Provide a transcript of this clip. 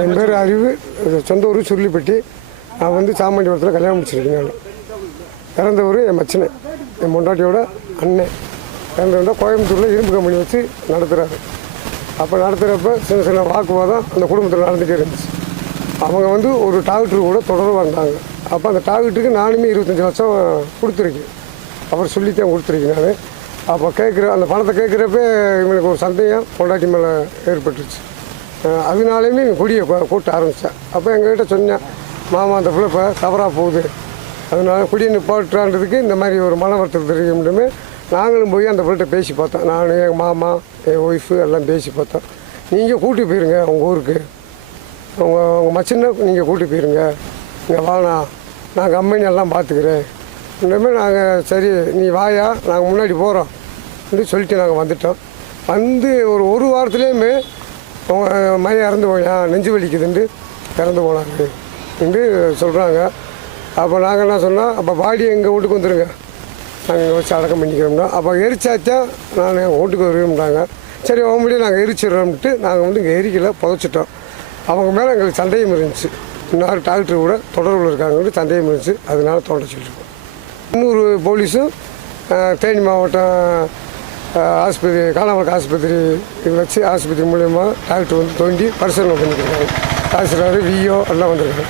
என் பேர் அறிவு இது சொந்த ஊர் சுருளிப்பட்டி. நான் வந்து சாமண்டிபுரத்தில் கல்யாணம் முடிச்சிருக்கேன் நான். பிறந்த ஊர் என் மச்சனை. என் பொண்டாட்டியோட அண்ணன் பிறந்தவங்க கோயம்புத்தூரில் இரும்பு கம்பெனி வச்சு நடத்துகிறாரு அப்போ நடத்துகிறப்ப சின்ன சின்ன வாக்குவாதம் அந்த குடும்பத்தில் நடந்துகிட்டே இருந்துச்சு. அவங்க வந்து ஒரு டாக்டர் கூட தொடர்பு வந்தாங்க அப்போ அந்த டாக்டருக்கு நானுமே இருபத்தஞ்சி வருஷம் கொடுத்துருக்கேன். அவர் சொல்லித்தான் கொடுத்துருக்கேன் நான். அப்போ கேட்குற அந்த பணத்தை கேட்குறப்ப இவங்களுக்கு ஒரு சந்தேகம் பொண்டாட்டி மேலே ஏற்பட்டுருச்சு. அதனாலையுமே எங்கள் கொடியை கூட்ட ஆரம்பித்தேன் அப்போ எங்ககிட்ட சொன்னேன் மாமா அந்த பிள்ளை இப்போ தவறாக போகுது. அதனால குடியை நிப்பாட்டுறான்றதுக்கு இந்த மாதிரி ஒரு மன வருத்தம் தெரியுமே நாங்களும் போய் அந்த பிள்ளைகிட்ட பேசி பார்த்தோம். நான் எங்கள் மாமா என் ஒய்ஃபு எல்லாம் பேசி பார்த்தோம். நீங்கள் கூட்டி போயிருங்க உங்கள் ஊருக்கு. உங்கள் உங்கள் மச்சினை நீங்கள் கூட்டி போயிருங்க. இங்கே வாணாம் நான் கம்பெனி எல்லாம் பார்த்துக்கிறேன். இனிமேல் நாங்கள் சரி நீ வாயா நாங்கள் முன்னாடி போகிறோம் அப்படின்னு சொல்லிட்டு நாங்கள் வந்துட்டோம். வந்து ஒரு ஒரு வாரத்துலேயுமே மயம் இறந்து போயா நெஞ்சு வலிக்குதுன்ட்டு இறந்து போனாங்க. என்று சொல்கிறாங்க அப்போ நாங்கள் என்ன சொன்னால் அப்போ பாடி எங்கள் வீட்டுக்கு வந்துடுங்க நாங்கள் இங்கே வச்சு அடக்கம் பண்ணிக்கிறோம்னா. அப்போ எரிச்சாத்தான் நான் எங்கள் வீட்டுக்கு வருவோம்ட்டாங்க சரி அவங்க முடியும் நாங்கள் எரிச்சிடுறோம்ட்டு நாங்கள் வந்து இங்கே எரிக்கல புதைச்சிட்டோம். அவங்க மேலே எங்களுக்கு சந்தேகம் இருந்துச்சு. இன்னொரு டாக்டர் கூட தொடர்பில் இருக்காங்கன்னு சந்தேகம் இருந்துச்சு. அதனால தோண்ட சொல்லியிருக்கோம் இன்னொரு போலீஸும் தேனி மாவட்டம் ஆஸ்பத்திரி காணாமல் ஆஸ்பத்திரி இது வச்சு ஆஸ்பத்திரி மூலயமா டாக்டர் வந்து தோண்டி பரிசோதனை பண்ணிக்கிறாங்க தாசில்தார் விஓ எல்லாம் வந்திருக்காங்க.